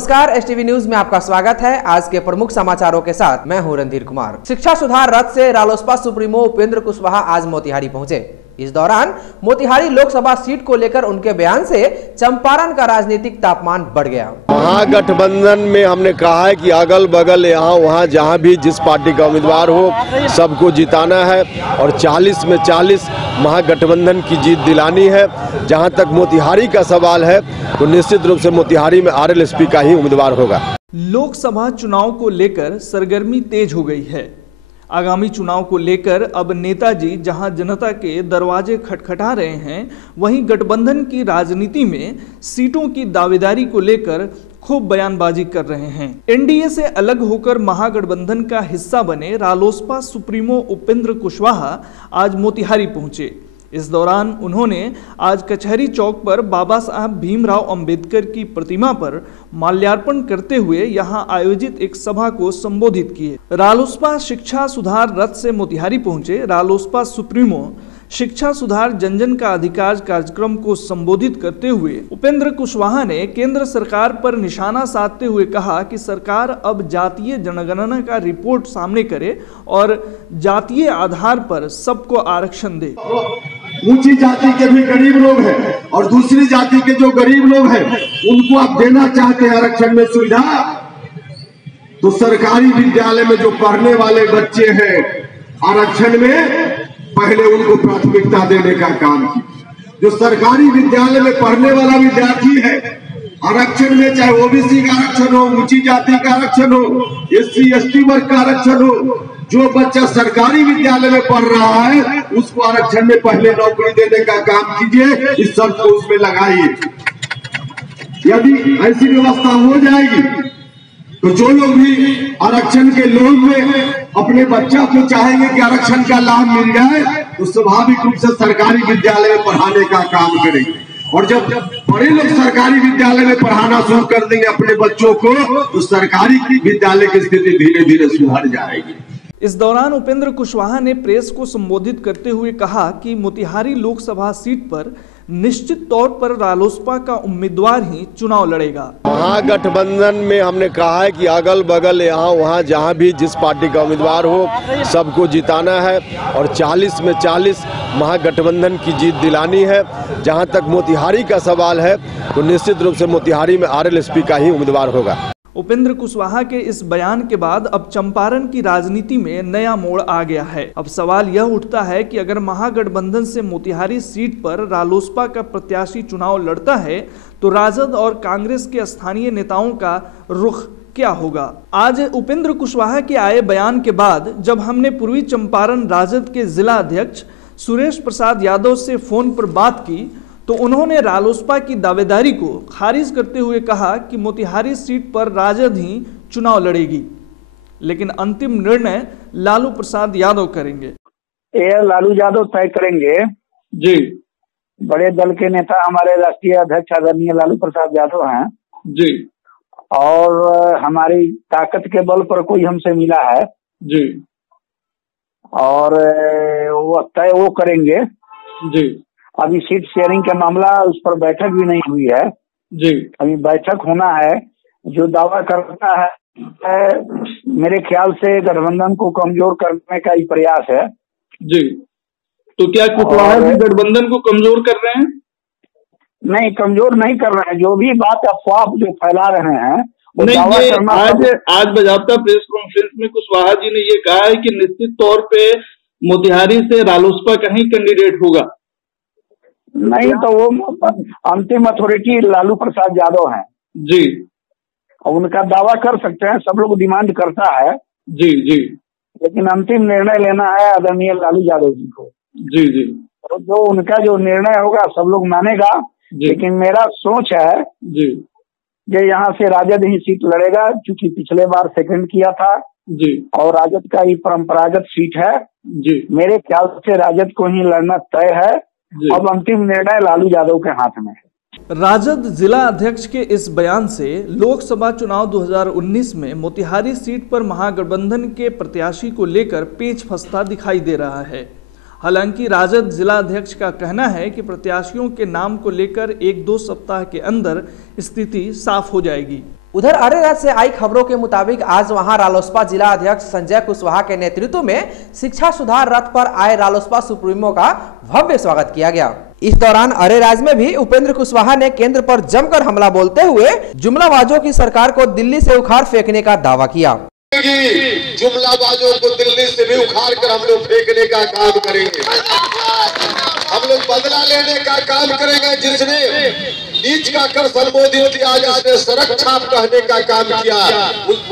नमस्कार, STV news में आपका स्वागत है। आज के प्रमुख समाचारों के साथ मैं हूं रणधीर कुमार। शिक्षा सुधार रथ से रालोसपा सुप्रीमो उपेंद्र कुशवाहा आज मोतिहारी पहुंचे। इस दौरान मोतिहारी लोकसभा सीट को लेकर उनके बयान से चंपारण का राजनीतिक तापमान बढ़ गया। महागठबंधन में हमने कहा है कि अगल बगल यहाँ वहाँ जहाँ भी जिस पार्टी का उम्मीदवार हो सबको जिताना है और 40 में 40 महागठबंधन की जीत दिलानी है। जहाँ तक मोतिहारी का सवाल है तो निश्चित रूप से मोतिहारी में आरएलएसपी का ही उम्मीदवार होगा। लोकसभा चुनाव को लेकर सरगर्मी तेज हो गई है। आगामी चुनाव को लेकर अब नेताजी जहां जनता के दरवाजे खटखटा रहे हैं, वहीं गठबंधन की राजनीति में सीटों की दावेदारी को लेकर खूब बयानबाजी कर रहे हैं। एनडीए से अलग होकर महागठबंधन का हिस्सा बने रालोसपा सुप्रीमो उपेंद्र कुशवाहा आज मोतिहारी पहुंचे। इस दौरान उन्होंने आज कचहरी चौक पर बाबा साहब भीमराव अंबेडकर की प्रतिमा पर माल्यार्पण करते हुए यहां आयोजित एक सभा को संबोधित किए। रालोसपा शिक्षा सुधार रथ से मोतिहारी पहुंचे रालोसपा सुप्रीमो शिक्षा सुधार जन जन का अधिकार कार्यक्रम को संबोधित करते हुए उपेंद्र कुशवाहा ने केंद्र सरकार पर निशाना साधते हुए कहा कि सरकार अब जातीय जनगणना का रिपोर्ट सामने करे और जातीय आधार पर सबको आरक्षण दे। ऊंची जाति के भी गरीब लोग हैं और दूसरी जाति के जो गरीब लोग हैं उनको आप देना चाहते हैं आरक्षण में सुविधा। तो सरकारी विद्यालय में जो पढ़ने वाले बच्चे हैं आरक्षण में पहले उनको प्राथमिकता देने का काम किया। जो सरकारी विद्यालय में पढ़ने वाला विद्यार्थी है आरक्षण में, चाहे ओबीसी का आरक्षण हो, ऊंची जाति का आरक्षण हो, एससी एसटी वर्ग का आरक्षण हो, जो बच्चा सरकारी विद्यालय में पढ़ रहा है उसको आरक्षण में पहले नौकरी देने का काम कीजिए। इस शर्त को उसमें लगाइए। यदि ऐसी व्यवस्था हो जाएगी तो जो लोग भी आरक्षण के लोभ में अपने बच्चा को चाहेंगे कि आरक्षण का लाभ मिल जाए तो स्वाभाविक रूप से सरकारी विद्यालय में पढ़ाने का काम करेंगे। और जब बड़े लोग सरकारी विद्यालय में पढ़ाना शुरू कर देंगे अपने बच्चों को तो सरकारी विद्यालय की स्थिति धीरे धीरे सुधर जाएगी। इस दौरान उपेंद्र कुशवाहा ने प्रेस को संबोधित करते हुए कहा कि मोतिहारी लोकसभा सीट पर निश्चित तौर पर रालोसपा का उम्मीदवार ही चुनाव लड़ेगा। महागठबंधन में हमने कहा है कि अगल बगल यहाँ वहाँ जहाँ भी जिस पार्टी का उम्मीदवार हो सबको जिताना है और 40 में 40 महागठबंधन की जीत दिलानी है। जहाँ तक मोतिहारी का सवाल है तो निश्चित रूप से मोतिहारी में आरएलएसपी का ही उम्मीदवार होगा। उपेंद्र कुशवाहा के इस बयान के बाद अब चंपारण की राजनीति में नया मोड़ आ गया है। अब सवाल यह उठता है कि अगर महागठबंधन से मोतिहारी सीट पर रालोसपा का प्रत्याशी चुनाव लड़ता है तो राजद और कांग्रेस के स्थानीय नेताओं का रुख क्या होगा। आज उपेंद्र कुशवाहा के आए बयान के बाद जब हमने पूर्वी चंपारण राजद के जिला अध्यक्ष सुरेश प्रसाद यादव से फोन पर बात की तो उन्होंने रालोसपा की दावेदारी को खारिज करते हुए कहा कि मोतिहारी सीट पर राजद ही चुनाव लड़ेगी, लेकिन अंतिम निर्णय लालू प्रसाद यादव करेंगे। ये लालू यादव तय करेंगे जी। बड़े दल के नेता हमारे राष्ट्रीय अध्यक्ष आदरणीय लालू प्रसाद यादव हैं जी, और हमारी ताकत के बल पर कोई हमसे मिला है जी, और वो तय वो करेंगे जी। अभी सीट शेयरिंग का मामला उस पर बैठक भी नहीं हुई है जी, अभी बैठक होना है। जो दावा करता है मेरे ख्याल से गठबंधन को कमजोर करने का ही प्रयास है जी। तो क्या कुशवाहा जी गठबंधन को कमजोर कर रहे हैं? नहीं, कमजोर नहीं कर रहे हैं। जो भी बात अफवाह जो फैला रहे हैं वो दावा करना। आज बजाबता प्रेस कॉन्फ्रेंस में कुशवाहा जी ने ये कहा है कि निश्चित तौर पे मोतिहारी से रालोसपा का ही कैंडिडेट होगा। नहीं, तो वो अंतिम अथॉरिटी लालू प्रसाद यादव हैं जी, और उनका दावा कर सकते हैं। सब लोग डिमांड करता है जी जी, लेकिन अंतिम निर्णय लेना है आदरणीय लालू यादव जी को जी जी। तो जो उनका जो निर्णय होगा सब लोग मानेगा। लेकिन मेरा सोच है जी कि यहाँ से राजद ही सीट लड़ेगा, क्योंकि पिछले बार सेकंड किया था जी, और राजद का ही परंपरागत सीट है जी। मेरे ख्याल से राजद को ही लड़ना तय है। अब अंतिम निर्णय लालू यादव के हाथ में है। राजद जिला अध्यक्ष के इस बयान से लोकसभा चुनाव 2019 में मोतिहारी सीट पर महागठबंधन के प्रत्याशी को लेकर पेच फंसता दिखाई दे रहा है। हालांकि राजद जिला अध्यक्ष का कहना है कि प्रत्याशियों के नाम को लेकर 1-2 सप्ताह के अंदर स्थिति साफ हो जाएगी। उधर अरेराज से आई खबरों के मुताबिक आज वहां रालोसपा जिला अध्यक्ष संजय कुशवाहा के नेतृत्व में शिक्षा सुधार रथ पर आए रालोसपा सुप्रीमो का भव्य स्वागत किया गया। इस दौरान अरेराज में भी उपेंद्र कुशवाहा ने केंद्र पर जमकर हमला बोलते हुए जुमलाबाजों की सरकार को दिल्ली से उखाड़ फेंकने का दावा किया। जुमलाबाजों को दिल्ली से भी उखाड़ कर हम लोग फेंकने का काम करेंगे, हम लोग बदला लेने का काम करेंगे। जिसने नीच का कर संबोधित किया, जिसने सड़क छाप कहने का काम किया,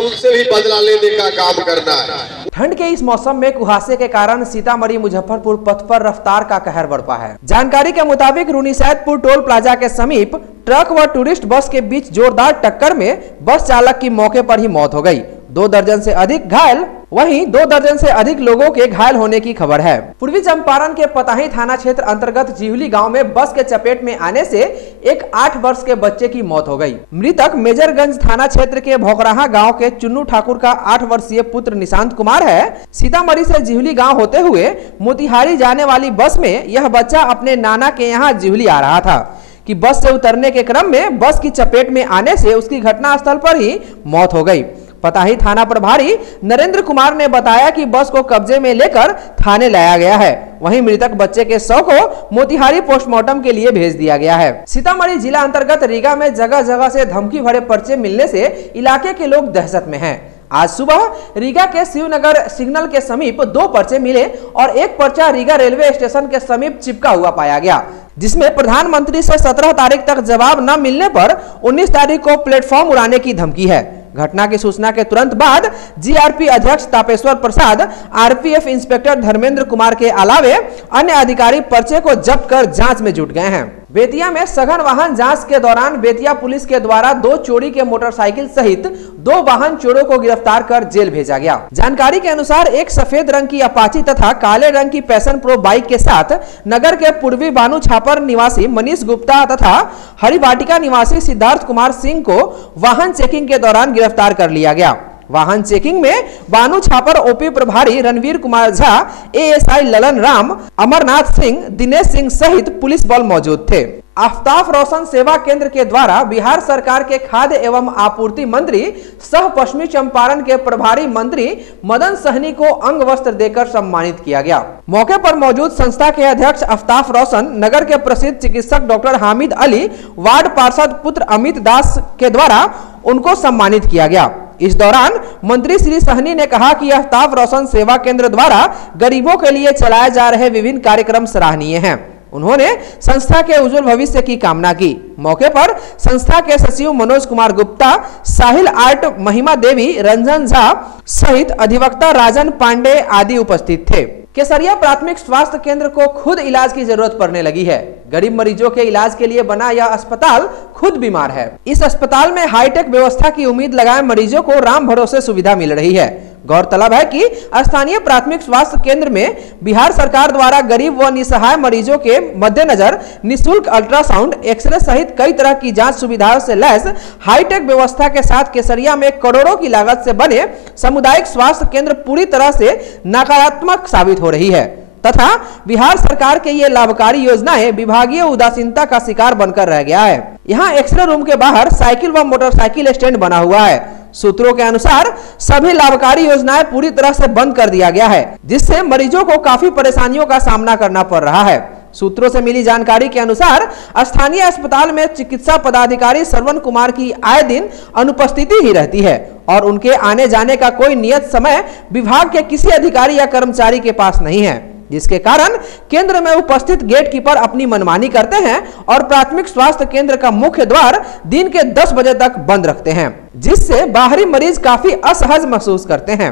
उससे भी बदला लेने का काम करना है। ठंड के इस मौसम में कुहासे के कारण सीतामढ़ी मुजफ्फरपुर पथ पर रफ्तार का कहर बरपा है। जानकारी के मुताबिक रूनीसैदपुर टोल प्लाजा के समीप ट्रक व टूरिस्ट बस के बीच जोरदार टक्कर में बस चालक की मौके पर ही मौत हो गई। 2 दर्जन से अधिक घायल, वहीं 2 दर्जन से अधिक लोगों के घायल होने की खबर है। पूर्वी चंपारण के पताही थाना क्षेत्र अंतर्गत जिहुली गांव में बस के चपेट में आने से एक 8 वर्ष के बच्चे की मौत हो गई। मृतक मेजरगंज थाना क्षेत्र के भोकराहा गांव के चुन्नू ठाकुर का 8 वर्षीय पुत्र निशांत कुमार है। सीतामढ़ी से जिहुली गांव होते हुए मोतिहारी जाने वाली बस में यह बच्चा अपने नाना के यहाँ जिहुली आ रहा था कि बस से उतरने के क्रम में बस की चपेट में आने से उसकी घटनास्थल पर ही मौत हो गई। पताही थाना प्रभारी नरेंद्र कुमार ने बताया कि बस को कब्जे में लेकर थाने लाया गया है। वहीं मृतक बच्चे के शव को मोतिहारी पोस्टमार्टम के लिए भेज दिया गया है। सीतामढ़ी जिला अंतर्गत रीगा में जगह जगह से धमकी भरे पर्चे मिलने से इलाके के लोग दहशत में हैं। आज सुबह रीगा के शिवनगर सिग्नल के समीप 2 पर्चे मिले और एक पर्चा रीगा रेलवे स्टेशन के समीप चिपका हुआ पाया गया, जिसमें प्रधानमंत्री से 17 तारीख तक जवाब न मिलने पर 19 तारीख को प्लेटफॉर्म उड़ाने की धमकी है। घटना की सूचना के तुरंत बाद जीआरपी अध्यक्ष तापेश्वर प्रसाद, आरपीएफ इंस्पेक्टर धर्मेंद्र कुमार के अलावे अन्य अधिकारी पर्चे को जब्त कर जांच में जुट गए हैं। बेतिया में सघन वाहन जांच के दौरान बेतिया पुलिस के द्वारा 2 चोरी के मोटरसाइकिल सहित 2 वाहन चोरों को गिरफ्तार कर जेल भेजा गया। जानकारी के अनुसार एक सफेद रंग की अपाची तथा काले रंग की पैशन प्रो बाइक के साथ नगर के पूर्वी बानू छापर निवासी मनीष गुप्ता तथा हरिवाटिका निवासी सिद्धार्थ कुमार सिंह को वाहन चेकिंग के दौरान गिरफ्तार कर लिया गया। वाहन चेकिंग में बानू छापर ओपी प्रभारी रणवीर कुमार झा, एएसआई ललन राम, अमरनाथ सिंह, दिनेश सिंह सहित पुलिस बल मौजूद थे। आफ्ताफ रोशन सेवा केंद्र के द्वारा बिहार सरकार के खाद्य एवं आपूर्ति मंत्री सह पश्चिमी चंपारण के प्रभारी मंत्री मदन सहनी को अंग वस्त्र देकर सम्मानित किया गया। मौके पर मौजूद संस्था के अध्यक्ष आफ्ताफ रोशन, नगर के प्रसिद्ध चिकित्सक डॉक्टर हामिद अली, वार्ड पार्षद पुत्र अमित दास के द्वारा उनको सम्मानित किया गया। इस दौरान मंत्री श्री सहनी ने कहा कि आफ्ताफ रोशन सेवा केंद्र द्वारा गरीबों के लिए चलाए जा रहे विभिन्न कार्यक्रम सराहनीय हैं। उन्होंने संस्था के उज्जवल भविष्य की कामना की। मौके पर संस्था के सचिव मनोज कुमार गुप्ता, साहिल आर्ट, महिमा देवी, रंजन झा सहित अधिवक्ता राजन पांडे आदि उपस्थित थे। केसरिया प्राथमिक स्वास्थ्य केंद्र को खुद इलाज की जरूरत पड़ने लगी है। गरीब मरीजों के इलाज के लिए बना यह अस्पताल खुद बीमार है। इस अस्पताल में हाईटेक व्यवस्था की उम्मीद लगाए मरीजों को राम भरोसे सुविधा मिल रही है। गौरतलब है कि स्थानीय प्राथमिक स्वास्थ्य केंद्र में बिहार सरकार द्वारा गरीब व निसहाय मरीजों के मद्देनजर निःशुल्क अल्ट्रासाउंड, एक्सरे सहित कई तरह की जांच सुविधाओं से लैस हाईटेक व्यवस्था के साथ केसरिया में करोड़ों की लागत से बने सामुदायिक स्वास्थ्य केंद्र पूरी तरह से नकारात्मक साबित हो रही है तथा बिहार सरकार के ये लाभकारी योजनाएं विभागीय उदासीनता का शिकार बनकर रह गया है। यहाँ एक्सरे रूम के बाहर साइकिल व मोटरसाइकिल स्टैंड बना हुआ है। सूत्रों के अनुसार सभी लाभकारी योजनाएं पूरी तरह से बंद कर दिया गया है, जिससे मरीजों को काफी परेशानियों का सामना करना पड़ रहा है। सूत्रों से मिली जानकारी के अनुसार स्थानीय अस्पताल में चिकित्सा पदाधिकारी श्रवण कुमार की आए दिन अनुपस्थिति ही रहती है और उनके आने जाने का कोई नियत समय विभाग के किसी अधिकारी या कर्मचारी के पास नहीं है, जिसके कारण केंद्र में उपस्थित गेटकीपर अपनी मनमानी करते हैं और प्राथमिक स्वास्थ्य केंद्र का मुख्य द्वार दिन के 10 बजे तक बंद रखते हैं, जिससे बाहरी मरीज काफी असहज महसूस करते हैं।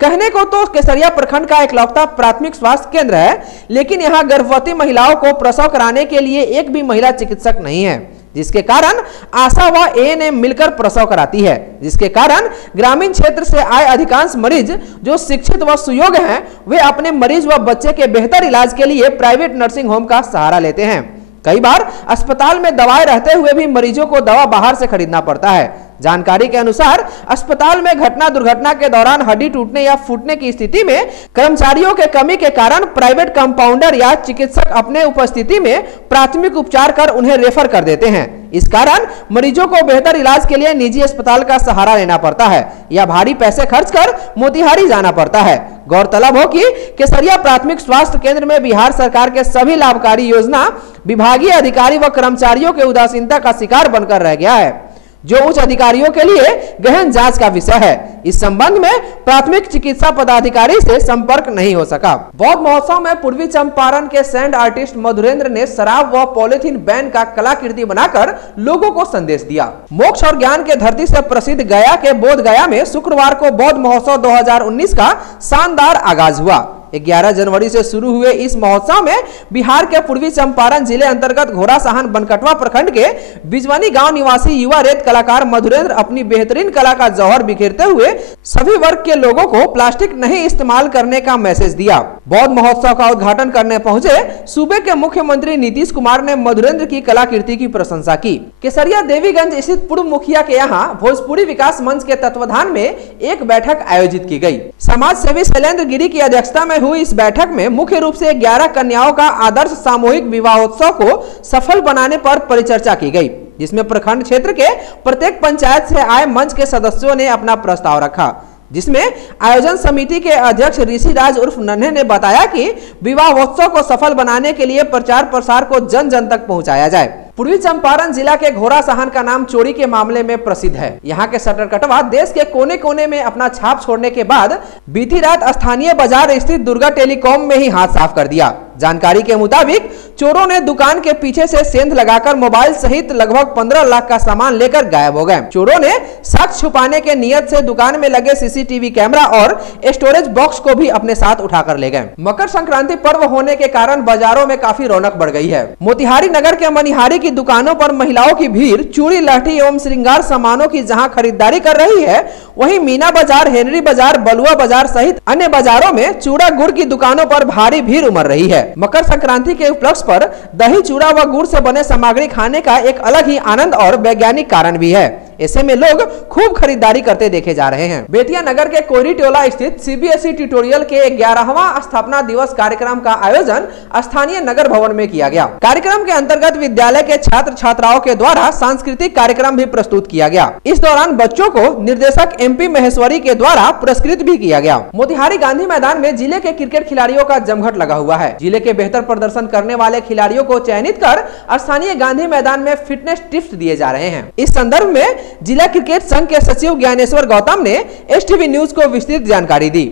कहने को तो केसरिया प्रखंड का इकलौता प्राथमिक स्वास्थ्य केंद्र है, लेकिन यहाँ गर्भवती महिलाओं को प्रसव कराने के लिए एक भी महिला चिकित्सक नहीं है, जिसके कारण आशा व एएनएम मिलकर प्रसव कराती है, जिसके कारण ग्रामीण क्षेत्र से आए अधिकांश मरीज जो शिक्षित व सुयोग्य हैं, वे अपने मरीज व बच्चे के बेहतर इलाज के लिए प्राइवेट नर्सिंग होम का सहारा लेते हैं। कई बार अस्पताल में दवाएं रहते हुए भी मरीजों को दवा बाहर से खरीदना पड़ता है, जानकारी के अनुसार अस्पताल में घटना दुर्घटना के दौरान हड्डी टूटने या फूटने की स्थिति में कर्मचारियों के कमी के कारण प्राइवेट कंपाउंडर या चिकित्सक अपने उपस्थिति में प्राथमिक उपचार कर उन्हें रेफर कर देते हैं। इस कारण मरीजों को बेहतर इलाज के लिए निजी अस्पताल का सहारा लेना पड़ता है या भारी पैसे खर्च कर मोतिहारी जाना पड़ता है। गौरतलब हो कि केसरिया प्राथमिक स्वास्थ्य केंद्र में बिहार सरकार के सभी लाभकारी योजना विभागीय अधिकारी व कर्मचारियों के उदासीनता का शिकार बनकर रह गया है, जो उच्च अधिकारियों के लिए गहन जांच का विषय है। इस संबंध में प्राथमिक चिकित्सा पदाधिकारी से संपर्क नहीं हो सका। बौद्ध महोत्सव में पूर्वी चंपारण के सैंड आर्टिस्ट मधुरेंद्र ने शराब व पॉलिथीन बैन का कलाकृति बनाकर लोगों को संदेश दिया। मोक्ष और ज्ञान के धरती से प्रसिद्ध गया के बोध गया में शुक्रवार को बौद्ध महोत्सव 2019 का शानदार आगाज हुआ। 11 जनवरी से शुरू हुए इस महोत्सव में बिहार के पूर्वी चंपारण जिले अंतर्गत घोड़ासहन बनकटवा प्रखंड के बिजवानी गांव निवासी युवा रेत कलाकार मधुरेंद्र अपनी बेहतरीन कला का जौहर बिखेरते हुए सभी वर्ग के लोगों को प्लास्टिक नहीं इस्तेमाल करने का मैसेज दिया। बौद्ध महोत्सव का उद्घाटन करने पहुंचे सूबे के मुख्यमंत्री नीतीश कुमार ने मधुरेंद्र की कलाकृति की प्रशंसा की। केसरिया देवीगंज स्थित पूर्व मुखिया के यहाँ भोजपुरी विकास मंच के तत्वाधान में एक बैठक आयोजित की गयी। समाज सेवी शैलेंद्र गिरी की अध्यक्षता में हुई इस बैठक में मुख्य रूप से 11 कन्याओं का आदर्श सामूहिक विवाहोत्सव को सफल बनाने पर परिचर्चा की गई, जिसमें प्रखंड क्षेत्र के प्रत्येक पंचायत से आए मंच के सदस्यों ने अपना प्रस्ताव रखा, जिसमें आयोजन समिति के अध्यक्ष ऋषि राज उर्फ नन्हे ने बताया कि विवाहोत्सव को सफल बनाने के लिए प्रचार प्रसार को जन जन तक पहुंचाया जाए। पूर्वी चंपारण जिला के घोड़ासहन का नाम चोरी के मामले में प्रसिद्ध है। यहाँ के शटर कटवा देश के कोने कोने में अपना छाप छोड़ने के बाद बीती रात स्थानीय बाजार स्थित दुर्गा टेलीकॉम में ही हाथ साफ कर दिया। जानकारी के मुताबिक चोरों ने दुकान के पीछे से सेंध लगाकर मोबाइल सहित लगभग 15 लाख का सामान लेकर गायब हो गए। चोरों ने शक छुपाने के नियत से दुकान में लगे सीसीटीवी कैमरा और स्टोरेज बॉक्स को भी अपने साथ उठाकर ले गए। मकर संक्रांति पर्व होने के कारण बाजारों में काफी रौनक बढ़ गई है। मोतिहारी नगर के मनिहारी की दुकानों पर महिलाओं की भीड़ चूड़ी लहठी एवं श्रृंगार सामानों की जहां खरीदारी कर रही है, वहीं मीना बाजार, हेनरी बाजार, बलुआ बाजार सहित अन्य बाजारों में चूड़ा गुड़ की दुकानों पर भारी भीड़ उमड़ रही है। मकर संक्रांति के उपलक्ष्य पर दही चूड़ा व गुड़ से बने सामग्री खाने का एक अलग ही आनंद और वैज्ञानिक कारण भी है। ऐसे में लोग खूब खरीदारी करते देखे जा रहे हैं। बेतिया नगर के कोयरी टोला स्थित सीबीएसई ट्यूटोरियल के 11वां स्थापना दिवस कार्यक्रम का आयोजन स्थानीय नगर भवन में किया गया। कार्यक्रम के अंतर्गत विद्यालय के छात्र छात्राओं के द्वारा सांस्कृतिक कार्यक्रम भी प्रस्तुत किया गया। इस दौरान बच्चों को निर्देशक MP महेश्वरी के द्वारा पुरस्कृत भी किया गया। मोतिहारी गांधी मैदान में जिले के क्रिकेट खिलाड़ियों का जमघट लगा हुआ है। जिले के बेहतर प्रदर्शन करने वाले खिलाड़ियों को चयनित कर स्थानीय गांधी मैदान में फिटनेस टिप्स दिए जा रहे हैं। इस संदर्भ में जिला क्रिकेट संघ के सचिव ज्ञानेश्वर गौतम ने STV न्यूज को विस्तृत जानकारी दी।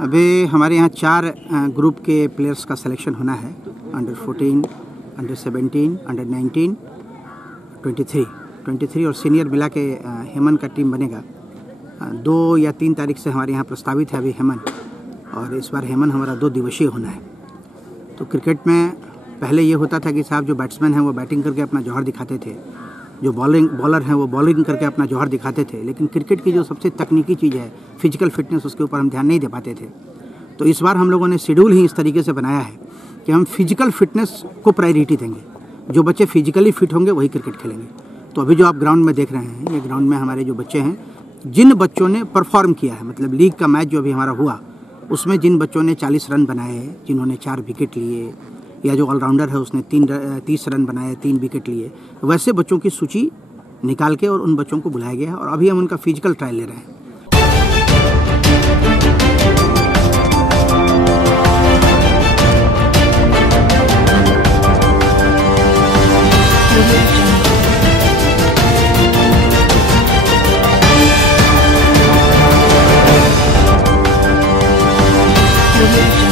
अभी हमारे यहाँ 4 ग्रुप के प्लेयर्स का सिलेक्शन होना है। अंडर 14, अंडर 17, अंडर 19, 23 और सीनियर मिला के हेमन का टीम बनेगा। 2 या 3 तारीख से हमारे यहाँ प्रस्तावित है अभी हेमन, और इस बार हेमन हमारा 2 दिवसीय होना है। तो क्रिकेट में पहले ये होता था कि साहब जो बैट्समैन हैं वो बैटिंग करके अपना जौहर दिखाते थे, जो बॉलर हैं वो बॉलिंग करके अपना जौहर दिखाते थे, लेकिन क्रिकेट की जो सबसे तकनीकी चीज़ है फिजिकल फिटनेस, उसके ऊपर हम ध्यान नहीं दे पाते थे। तो इस बार हम लोगों ने शेड्यूल ही इस तरीके से बनाया है कि हम फिजिकल फिटनेस को प्रायोरिटी देंगे। जो बच्चे फिजिकली फिट होंगे वही क्रिकेट खेलेंगे। तो अभी जो आप ग्राउंड में देख रहे हैं, ये ग्राउंड में हमारे जो बच्चे हैं, जिन बच्चों ने परफॉर्म किया है, मतलब लीग का मैच जो अभी हमारा हुआ उसमें जिन बच्चों ने 40 रन बनाए हैं, जिन्होंने 4 विकेट लिए, या जो ऑलराउंडर है उसने 30 रन बनाए, 3 विकेट लिए, वैसे बच्चों की सूची निकाल के और उन बच्चों को बुलाया गया है और अभी हम उनका फिजिकल ट्रायल ले रहे हैं। Audio Jungle.